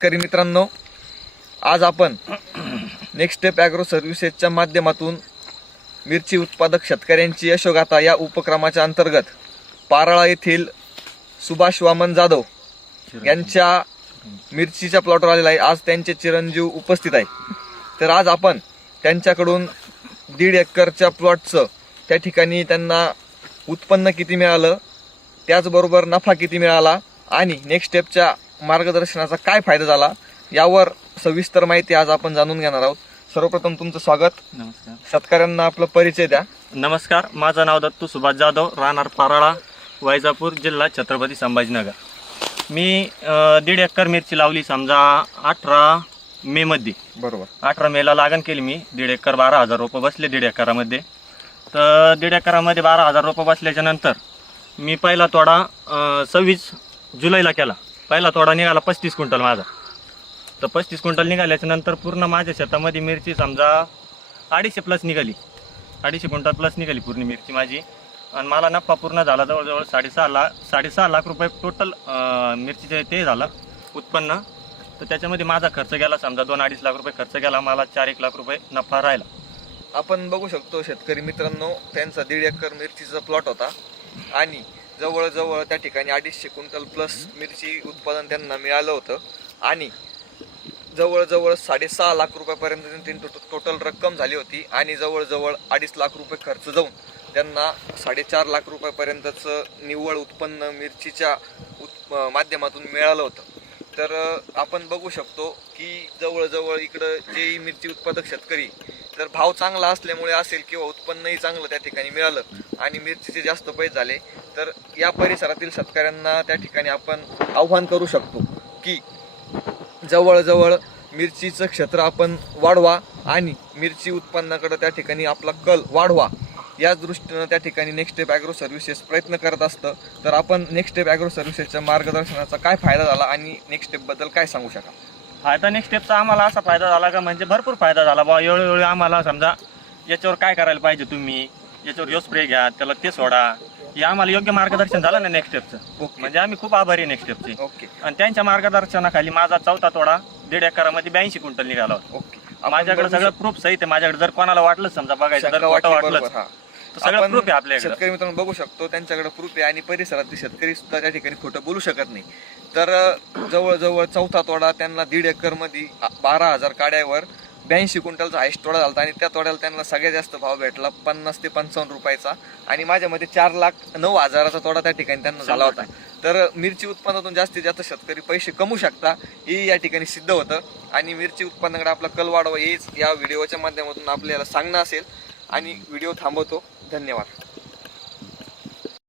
शेतकरी मित्रांनो, आज आपण नेक्स्ट स्टेप ॲग्रो सर्व्हिसेसच्या माध्यमातून मिरची उत्पादक शेतकऱ्यांची यशोगाथा या उपक्रमाच्या अंतर्गत पाराळा येथील सुभाष वामन जाधव यांच्या मिरचीच्या प्लॉटवर आलेला आहे। आज त्यांचे चिरंजीव उपस्थित आहे। तर आज आपण त्यांच्याकडून 1.5 एकरच्या प्लॉटचं त्या ठिकाणी त्यांना उत्पन्न किती मिळालं, त्याचबरोबर नफा किती मिळाला आणि नेक्स्ट स्टेपच्या मार्गदर्शनाचा काय फायदा झाला यावर सविस्तर माहिती आज आपण जाणून घेणार आहोत। सर्वप्रथम तुमचं स्वागत। नमस्कार। शेतकऱ्यांना आपला परिचय द्या। नमस्कार, माझं नाव दत्तू सुभाष जाधव, राहणार पाराळा, वैजापूर, जिल्हा छत्रपती संभाजीनगर। मी 1.5 एकर मिरची लावली समजा 18 मे मध्ये। बरोबर, 18 मेला लागण केली मी। 1.5 एकर 12,000 रोपं बसले 1.5 एकरामध्ये। तर 1.5 एकरामध्ये 12,000 रोपं बसल्याच्या नंतर मी पहिला तोडा 26 जुलैला केला। पहिला तोडा निघाला 35 क्विंटल माझा। तर 35 क्विंटल निघाल्याच्या नंतर पूर्ण माझ्या शेतामध्ये मिरची समजा 250 प्लस निघाली, 250 क्विंटल प्लस निघाली पूर्ण मिरची माझी। आणि मला नफा पूर्ण झाला जवळजवळ 6.5 लाख रुपये टोटल मिरचीचे ते झालं उत्पन्न। तर त्याच्यामध्ये माझा खर्च गेला समजा 2-2.5 लाख रुपये खर्च गेला, मला 4-1 लाख रुपये नफा राहिला। आपण बघू शकतो शेतकरी मित्रांनो, त्यांचा 1.5 एकर मिरचीचा प्लॉट होता आणि जवळजवळ त्या ठिकाणी 250 क्विंटल प्लस मिरची उत्पादन त्यांना मिळालं होतं आणि जवळजवळ 6.5 लाख रुपयापर्यंत त्यांची टोटल रक्कम झाली होती आणि जवळजवळ 2.5 लाख रुपये खर्च जाऊन त्यांना 4.5 लाख रुपयापर्यंतचं निव्वळ उत्पन्न मिरचीच्या माध्यमातून मिळालं होतं। तर आपण बघू शकतो की जवळजवळ इकडं जे मिरची उत्पादक शेतकरी, तर भाव चांगला असल्यामुळे असेल किंवा उत्पन्नही चांगलं त्या ठिकाणी मिळालं आणि मिरचीचे जास्त पैसे झाले, तर या परिसरातील शेतकऱ्यांना त्या ठिकाणी आपण आव्हान करू शकतो की जवळजवळ मिरचीचं क्षेत्र आपण वाढवा आणि मिरची उत्पन्नाकडे त्या ठिकाणी आपला कल वाढवा। याच दृष्टीनं त्या ठिकाणी नेक्स्ट स्टेप ॲग्रो सर्व्हिसेस प्रयत्न करत असतं। तर आपण नेक्स्ट स्टेप ॲग्रो सर्व्हिसेसच्या मार्गदर्शनाचा काय फायदा झाला आणि नेक्स्ट स्टेपबद्दल काय सांगू शकाल? फायदा नेक्स्ट स्टेपचा आम्हाला असा फायदा झाला का म्हणजे भरपूर फायदा झाला बा। वेळोवेळी आम्हाला समजा याच्यावर काय करायला पाहिजे, तुम्ही याच्यावर यो स्प्रे घ्या, त्याला ते सोडा, हे आम्हाला योग्य मार्गदर्शन झालं ना नेक्स्ट स्टेपचं। म्हणजे आम्ही खूप आभारी आहे नेक्स्ट स्टेपचे। ओके। आणि त्यांच्या मार्गदर्शनाखाली माझा चौथा तोडा 1.5 एकरामध्ये 82 क्विंटल निघाला होता। ओके। माझ्याकडे सगळं प्रूफ सहित आहे माझ्याकडे। जर कोणाला वाटलं समजा बघायचं, जर वाटलं तर सगळं प्रूफ आहे आपल्याकडे। शेतकरी मित्रांनो बघू शकतो त्यांच्याकडे प्रूफ आहे आणि परिसरातील शेतकरी सुद्धा त्या ठिकाणी खोटं बोलू शकत नाही। तर जवळजवळ चौथा तोडा त्यांना 1.5 एकरमध्ये 12,000 काड्यावर 82 क्विंटलचा हायस्ट तोडा झाला आणि त्या तोड्याला त्यांना सगळ्यात जास्त भाव भेटला 50 ते 55 रुपयाचा आणि माझ्यामध्ये 4,09,000चा तोडा त्या ठिकाणी त्यांना झाला होता। तर मिरची उत्पन्नातून जास्तीत जास्त शेतकरी पैसे कमवू शकता हे या ठिकाणी सिद्ध होतं आणि मिरची उत्पन्नाकडे आपला कल वाढवा हेच या व्हिडिओच्या माध्यमातून आपल्याला सांगणं असेल आणि व्हिडिओ थांबवतो। धन्यवाद।